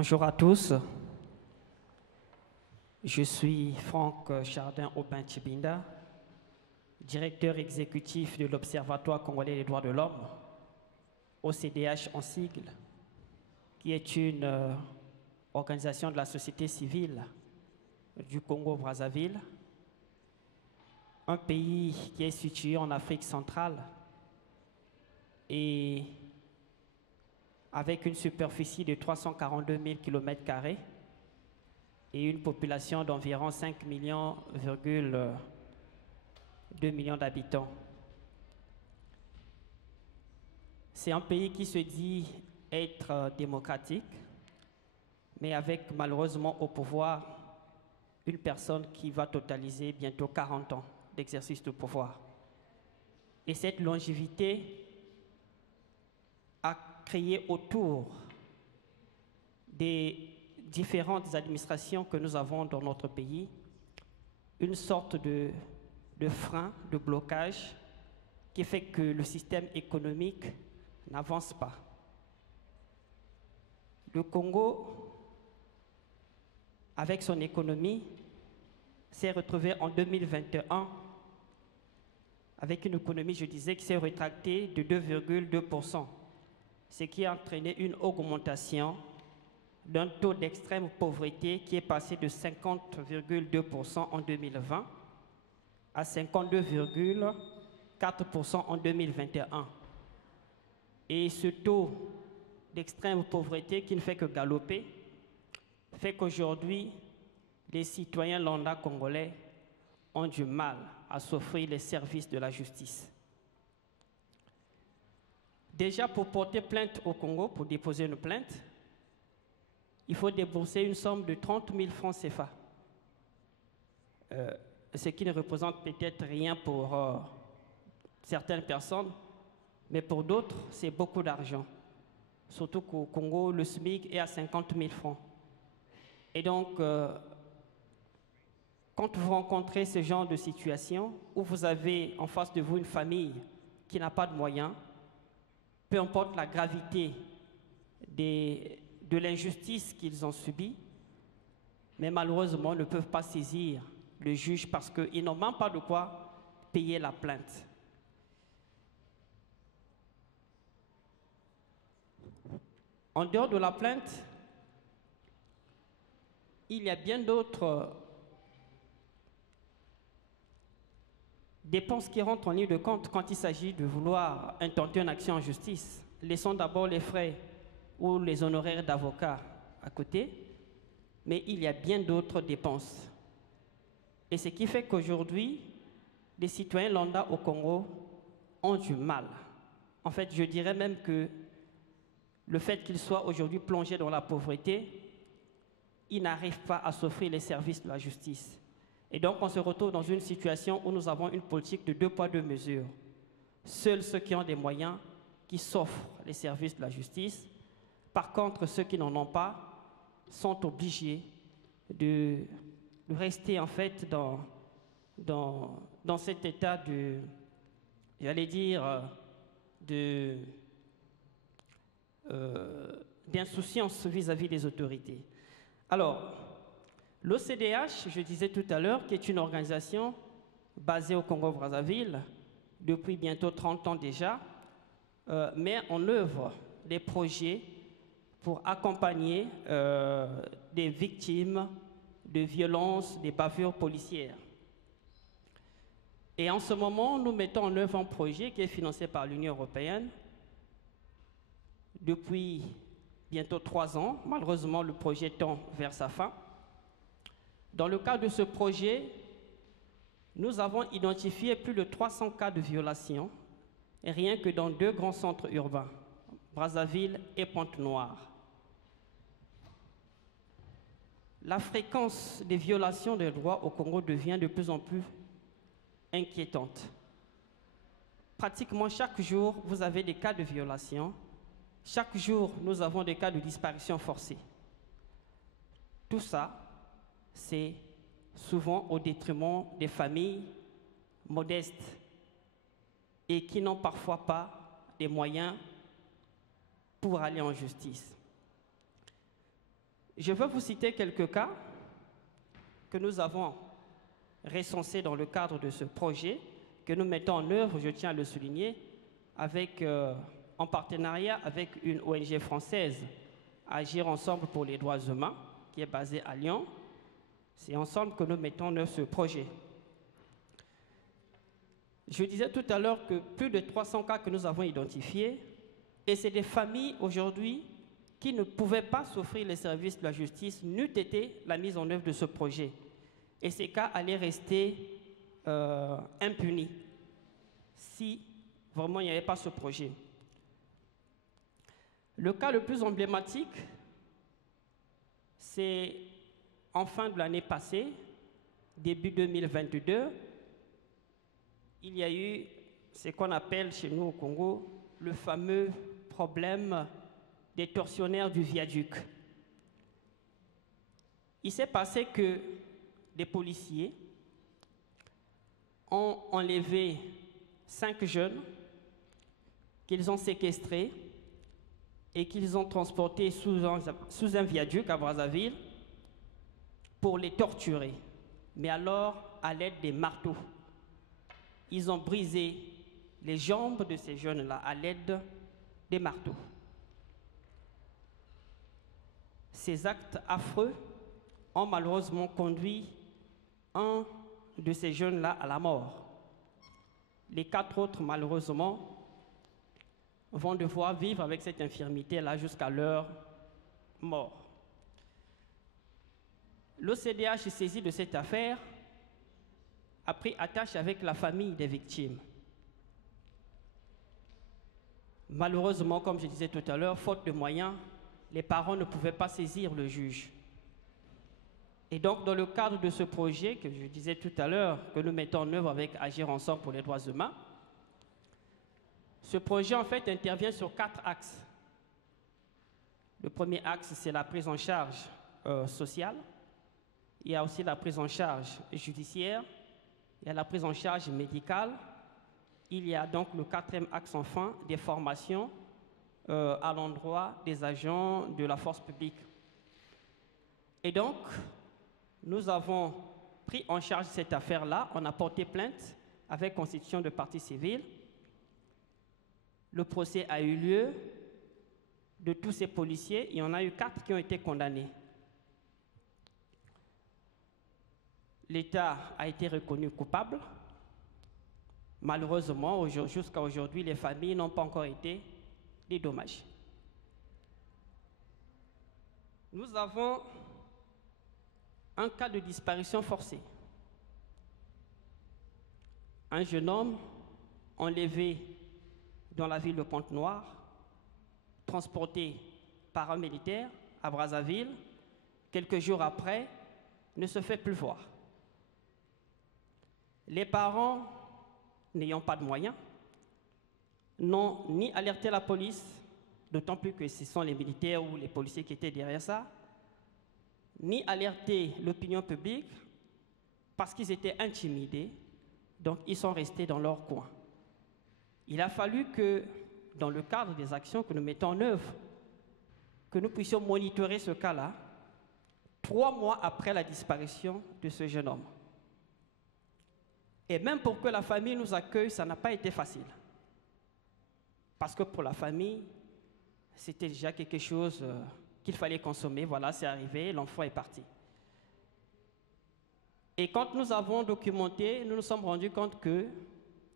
Bonjour à tous. Je suis Franck Chardin-Aubin-Tchibinda, directeur exécutif de l'Observatoire congolais des droits de l'homme, OCDH en sigle, qui est une organisation de la société civile du Congo-Brazzaville, un pays qui est situé en Afrique centrale et avec une superficie de 342 000 km² et une population d'environ 5,2 millions d'habitants. C'est un pays qui se dit être démocratique, mais avec malheureusement au pouvoir une personne qui va totaliser bientôt 40 ans d'exercice de pouvoir. Et cette longévité a créé autour des différentes administrations que nous avons dans notre pays une sorte de frein, de blocage qui fait que le système économique n'avance pas. Le Congo, avec son économie, s'est retrouvé en 2021 avec une économie, je disais, qui s'est rétractée de 2,2%, ce qui a entraîné une augmentation d'un taux d'extrême pauvreté qui est passé de 50,2% en 2020 à 52,4% en 2021. Et ce taux d'extrême pauvreté qui ne fait que galoper fait qu'aujourd'hui, les citoyens lambda congolais ont du mal à s'offrir les services de la justice. Déjà, pour porter plainte au Congo, pour déposer une plainte, il faut débourser une somme de 30 000 francs CFA, ce qui ne représente peut-être rien pour certaines personnes, mais pour d'autres, c'est beaucoup d'argent. Surtout qu'au Congo, le SMIC est à 50 000 francs. Et donc, quand vous rencontrez ce genre de situation où vous avez en face de vous une famille qui n'a pas de moyens, peu importe la gravité de l'injustice qu'ils ont subie, mais malheureusement ne peuvent pas saisir le juge parce qu'ils n'ont même pas de quoi payer la plainte. En dehors de la plainte, il y a bien d'autres dépenses qui rentrent en ligne de compte quand il s'agit de vouloir intenter une action en justice. Laissons d'abord les frais ou les honoraires d'avocat à côté, mais il y a bien d'autres dépenses. Et ce qui fait qu'aujourd'hui, les citoyens lambda au Congo ont du mal. En fait, je dirais même que le fait qu'ils soient aujourd'hui plongés dans la pauvreté, ils n'arrivent pas à s'offrir les services de la justice. Et donc, on se retrouve dans une situation où nous avons une politique de 2 poids 2 mesures. Seuls ceux qui ont des moyens qui s'offrent les services de la justice. Par contre, ceux qui n'en ont pas sont obligés de rester en fait dans cet état de, j'allais dire, d'insouciance vis-à-vis des autorités. Alors, l'OCDH, je disais tout à l'heure, qui est une organisation basée au Congo-Brazzaville depuis bientôt 30 ans déjà, met en œuvre des projets pour accompagner des victimes de violences, des bavures policières. Et en ce moment, nous mettons en œuvre un projet qui est financé par l'Union européenne depuis bientôt 3 ans. Malheureusement, le projet tend vers sa fin. Dans le cadre de ce projet, nous avons identifié plus de 300 cas de violation, rien que dans 2 grands centres urbains, Brazzaville et Pointe-Noire. La fréquence des violations des droits au Congo devient de plus en plus inquiétante. Pratiquement chaque jour, vous avez des cas de violation. Chaque jour, nous avons des cas de disparition forcée. Tout ça, c'est souvent au détriment des familles modestes et qui n'ont parfois pas des moyens pour aller en justice. Je veux vous citer quelques cas que nous avons recensés dans le cadre de ce projet que nous mettons en œuvre, je tiens à le souligner, en partenariat avec une ONG française, Agir ensemble pour les droits humains, qui est basée à Lyon. C'est ensemble que nous mettons en œuvre ce projet. Je disais tout à l'heure que plus de 300 cas que nous avons identifiés, et c'est des familles aujourd'hui qui ne pouvaient pas s'offrir les services de la justice n'eût été la mise en œuvre de ce projet. Et ces cas allaient rester impunis si vraiment il n'y avait pas ce projet. Le cas le plus emblématique, c'est en fin de l'année passée, début 2022, il y a eu ce qu'on appelle chez nous au Congo le fameux problème des tortionnaires du viaduc. Il s'est passé que des policiers ont enlevé 5 jeunes qu'ils ont séquestrés et qu'ils ont transportés sous un viaduc à Brazzaville pour les torturer. Mais alors, à l'aide des marteaux. Ils ont brisé les jambes de ces jeunes-là à l'aide des marteaux. Ces actes affreux ont malheureusement conduit un de ces jeunes-là à la mort. Les 4 autres, malheureusement, vont devoir vivre avec cette infirmité-là jusqu'à leur mort. L'OCDH est saisi de cette affaire, a pris attache avec la famille des victimes. Malheureusement, comme je disais tout à l'heure, faute de moyens, les parents ne pouvaient pas saisir le juge. Et donc, dans le cadre de ce projet que je disais tout à l'heure, que nous mettons en œuvre avec Agir ensemble pour les droits humains, ce projet, en fait, intervient sur 4 axes. Le premier axe, c'est la prise en charge sociale. Il y a aussi la prise en charge judiciaire. Il y a la prise en charge médicale. Il y a donc le 4e axe, enfin, des formations à l'endroit des agents de la force publique. Et donc, nous avons pris en charge cette affaire-là. On a porté plainte avec constitution de partie civile. Le procès a eu lieu. De tous ces policiers, il y en a eu 4 qui ont été condamnés. L'État a été reconnu coupable. Malheureusement, jusqu'à aujourd'hui, les familles n'ont pas encore été dédommagées. Nous avons un cas de disparition forcée. Un jeune homme enlevé dans la ville de Pointe-Noire, transporté par un militaire à Brazzaville, quelques jours après, ne se fait plus voir. Les parents, n'ayant pas de moyens, n'ont ni alerté la police, d'autant plus que ce sont les militaires ou les policiers qui étaient derrière ça, ni alerté l'opinion publique parce qu'ils étaient intimidés, donc ils sont restés dans leur coin. Il a fallu que, dans le cadre des actions que nous mettons en œuvre, que nous puissions monitorer ce cas-là 3 mois après la disparition de ce jeune homme. Et même pour que la famille nous accueille, ça n'a pas été facile. Parce que pour la famille, c'était déjà quelque chose qu'il fallait consommer. Voilà, c'est arrivé, l'enfant est parti. Et quand nous avons documenté, nous nous sommes rendus compte qu'il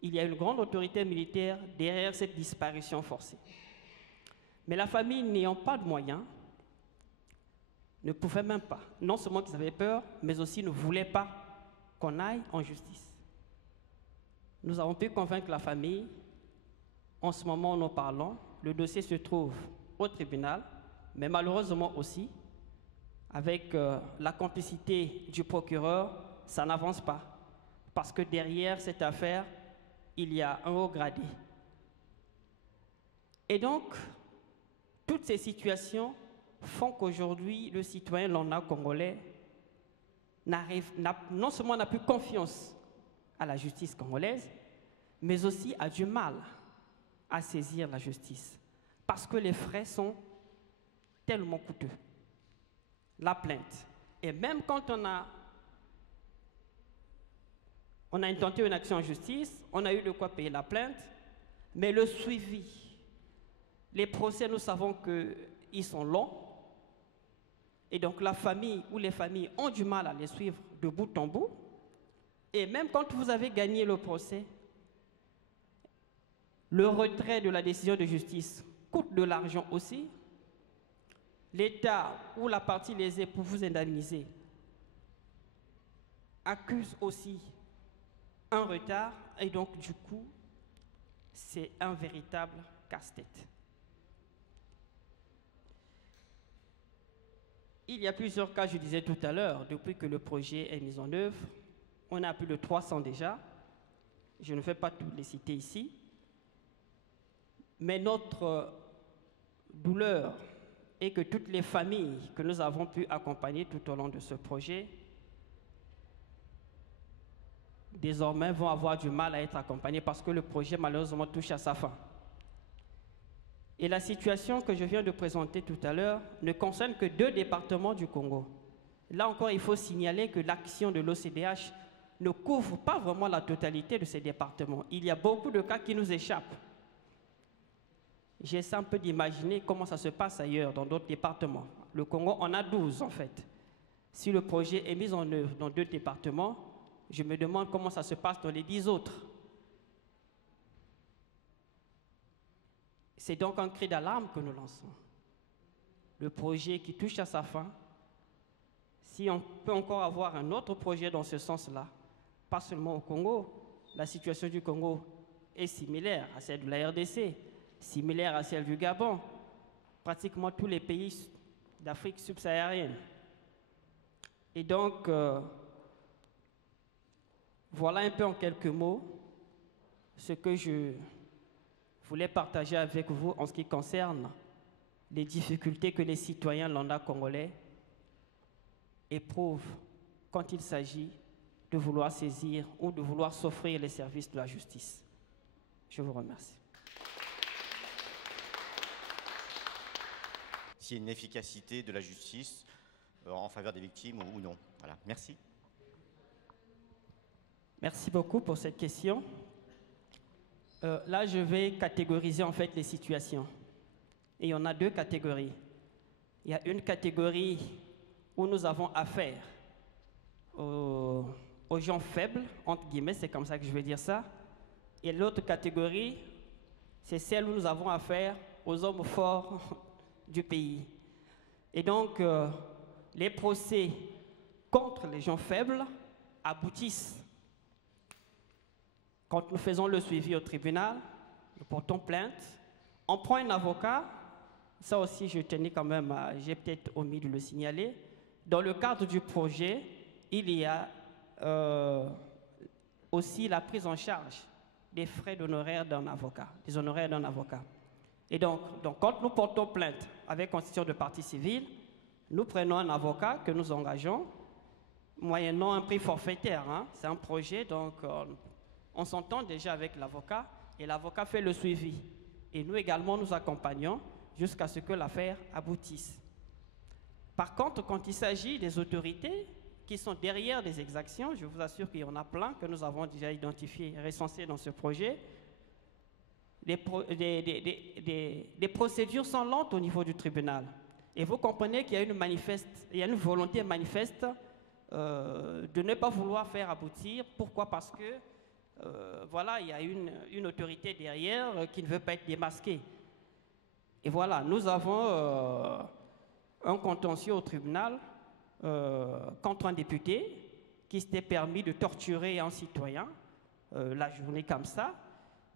y a une grande autorité militaire derrière cette disparition forcée. Mais la famille, n'ayant pas de moyens, ne pouvait même pas. Non seulement qu'ils avaient peur, mais aussi ne voulaient pas qu'on aille en justice. Nous avons pu convaincre la famille. En ce moment où nous parlons, le dossier se trouve au tribunal, mais malheureusement aussi, avec la complicité du procureur, ça n'avance pas. Parce que derrière cette affaire, il y a un haut gradé. Et donc, toutes ces situations font qu'aujourd'hui, le citoyen lambda congolais non seulement n'a plus confiance à la justice congolaise, mais aussi a du mal à saisir la justice. Parce que les frais sont tellement coûteux. la plainte. Et même quand on a intenté une action en justice, on a eu de quoi payer la plainte, mais le suivi, les procès, nous savons qu'ils sont longs, et donc la famille ou les familles ont du mal à les suivre de bout en bout, et même quand vous avez gagné le procès, le retrait de la décision de justice coûte de l'argent aussi. L'État ou la partie lésée pour vous indemniser accuse aussi un retard, et donc du coup, c'est un véritable casse-tête. Il y a plusieurs cas, je disais tout à l'heure, depuis que le projet est mis en œuvre. On a plus de 300 déjà. Je ne vais pas tous les citer ici. Mais notre douleur est que toutes les familles que nous avons pu accompagner tout au long de ce projet, désormais vont avoir du mal à être accompagnées parce que le projet malheureusement touche à sa fin. Et la situation que je viens de présenter tout à l'heure ne concerne que 2 départements du Congo. Là encore, il faut signaler que l'action de l'OCDH ne couvre pas vraiment la totalité de ces départements. Il y a beaucoup de cas qui nous échappent. J'essaie un peu d'imaginer comment ça se passe ailleurs, dans d'autres départements. Le Congo en a 12 en fait. Si le projet est mis en œuvre dans 2 départements, je me demande comment ça se passe dans les 10 autres. C'est donc un cri d'alarme que nous lançons. Le projet qui touche à sa fin, si on peut encore avoir un autre projet dans ce sens-là, pas seulement au Congo, la situation du Congo est similaire à celle de la RDC, similaire à celle du Gabon, pratiquement tous les pays d'Afrique subsaharienne. Et donc, voilà un peu en quelques mots ce que je voulais partager avec vous en ce qui concerne les difficultés que les citoyens lambda congolais éprouvent quand il s'agit de vouloir saisir ou de vouloir s'offrir les services de la justice. Je vous remercie. S'il y a une efficacité de la justice en faveur des victimes ou non. Voilà. Merci. Merci beaucoup pour cette question. Là, je vais catégoriser en fait les situations. Et il y en a 2 catégories. Il y a une catégorie où nous avons affaire aux gens faibles, entre guillemets, c'est comme ça que je vais dire ça. Et l'autre catégorie, c'est celle où nous avons affaire aux hommes forts du pays. Et donc, les procès contre les gens faibles aboutissent. Quand nous faisons le suivi au tribunal, nous portons plainte, on prend un avocat, ça aussi je tenais quand même, j'ai peut-être omis de le signaler. Dans le cadre du projet, il y a aussi la prise en charge des frais d'honoraires d'un avocat, des honoraires d'un avocat. Et donc, quand nous portons plainte avec constitution de partie civile, nous prenons un avocat que nous engageons, moyennant un prix forfaitaire. Hein. C'est un projet, donc on s'entend déjà avec l'avocat et l'avocat fait le suivi. Et nous également, nous accompagnons jusqu'à ce que l'affaire aboutisse. Par contre, quand il s'agit des autorités qui sont derrière des exactions, je vous assure qu'il y en a plein que nous avons déjà identifiés et recensés dans ce projet, des procédures sont lentes au niveau du tribunal. Et vous comprenez qu'il y a une volonté manifeste de ne pas vouloir faire aboutir. Pourquoi? Parce que voilà, il y a une autorité derrière qui ne veut pas être démasquée. Et voilà, nous avons un contentieux au tribunal contre un député qui s'était permis de torturer un citoyen la journée comme ça.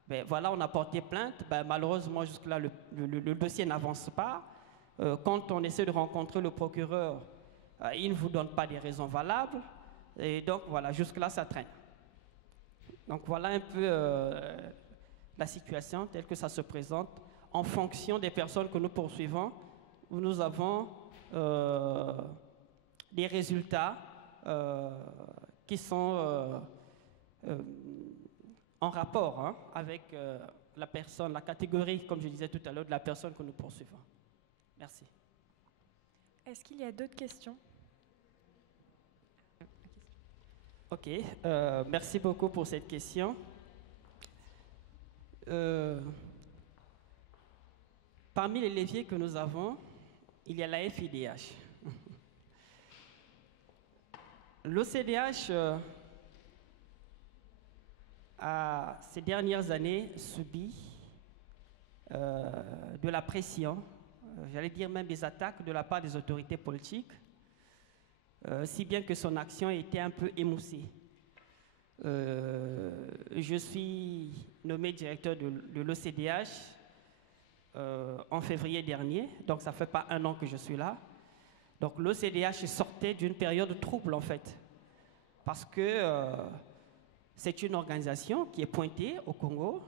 Ben, voilà, on a porté plainte. Ben, malheureusement, jusque-là, le dossier n'avance pas. Quand on essaie de rencontrer le procureur, il ne vous donne pas des raisons valables. Et donc, voilà, jusque-là, ça traîne. Donc, voilà un peu la situation telle que ça se présente en fonction des personnes que nous poursuivons, où nous avons des résultats qui sont en rapport avec la personne, la catégorie, comme je disais tout à l'heure, de la personne que nous poursuivons. Merci. Est-ce qu'il y a d'autres questions? Ok, merci beaucoup pour cette question. Parmi les leviers que nous avons, il y a la FIDH. L'OCDH a ces dernières années subi de la pression, j'allais dire même des attaques de la part des autorités politiques, si bien que son action était un peu émoussée. Je suis nommé directeur de l'OCDH en février dernier, donc ça ne fait pas un an que je suis là. Donc l'OCDH sortait d'une période trouble en fait, parce que c'est une organisation qui est pointée au Congo.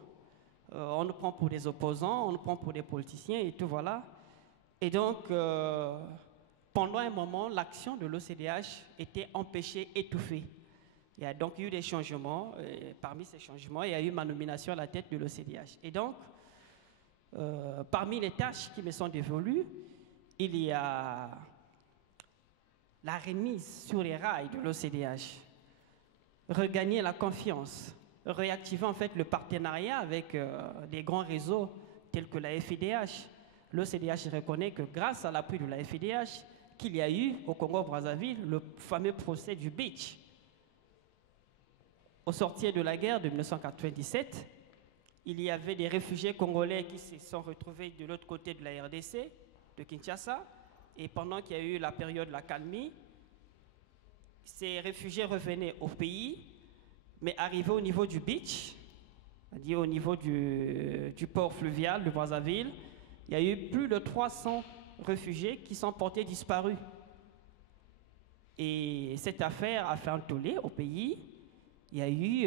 On nous prend pour des opposants, on nous prend pour des politiciens et tout, voilà. Et donc, pendant un moment, l'action de l'OCDH était empêchée, étouffée. Il y a donc eu des changements. Et parmi ces changements, il y a eu ma nomination à la tête de l'OCDH. Et donc, parmi les tâches qui me sont dévolues, il y a la remise sur les rails de l'OCDH, regagner la confiance, réactiver en fait le partenariat avec des grands réseaux tels que la FIDH. L'OCDH reconnaît que grâce à l'appui de la FIDH, qu'il y a eu au Congo-Brazzaville le fameux procès du Beach. Au sortir de la guerre de 1997, il y avait des réfugiés congolais qui se sont retrouvés de l'autre côté de la RDC, de Kinshasa, et pendant qu'il y a eu la période de la calmie, ces réfugiés revenaient au pays, mais arrivaient au niveau du beach, c'est-à-dire au niveau du port fluvial de Brazzaville, il y a eu plus de 300 réfugiés qui sont portés disparus. Et cette affaire a fait un tollé au pays. Il y a eu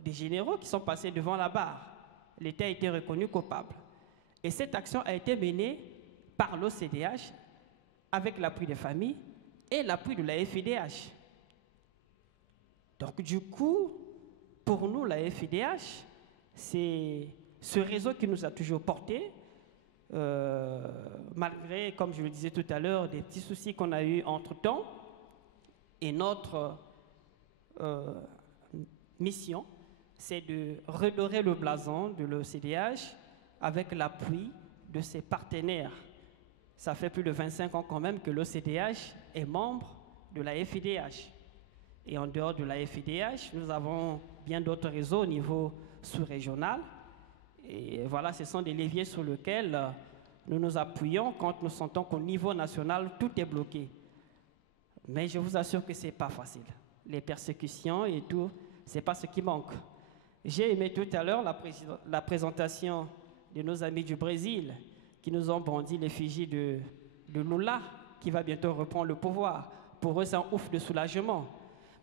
des généraux qui sont passés devant la barre. L'État a été reconnu coupable. Et cette action a été menée par l'OCDH avec l'appui des familles et l'appui de la FIDH. Donc du coup, pour nous, la FIDH, c'est ce réseau qui nous a toujours portés, malgré, comme je le disais tout à l'heure, des petits soucis qu'on a eus entre-temps. Et notre mission, c'est de redorer le blason de l'OCDH avec l'appui de ses partenaires. Ça fait plus de 25 ans quand même que l'OCDH est membre de la FIDH. Et en dehors de la FIDH, nous avons bien d'autres réseaux au niveau sous-régional. Et voilà, ce sont des leviers sur lesquels nous nous appuyons quand nous sentons qu'au niveau national, tout est bloqué. Mais je vous assure que ce n'est pas facile. Les persécutions et tout, ce n'est pas ce qui manque. J'ai aimé tout à l'heure la présentation de nos amis du Brésil qui nous ont brandi l'effigie de Lula, qui va bientôt reprendre le pouvoir. Pour eux, c'est un ouf de soulagement.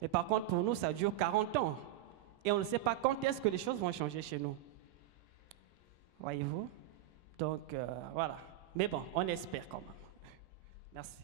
Mais par contre, pour nous, ça dure 40 ans. Et on ne sait pas quand est-ce que les choses vont changer chez nous. Voyez-vous? Donc, voilà. Mais bon, on espère quand même. Merci.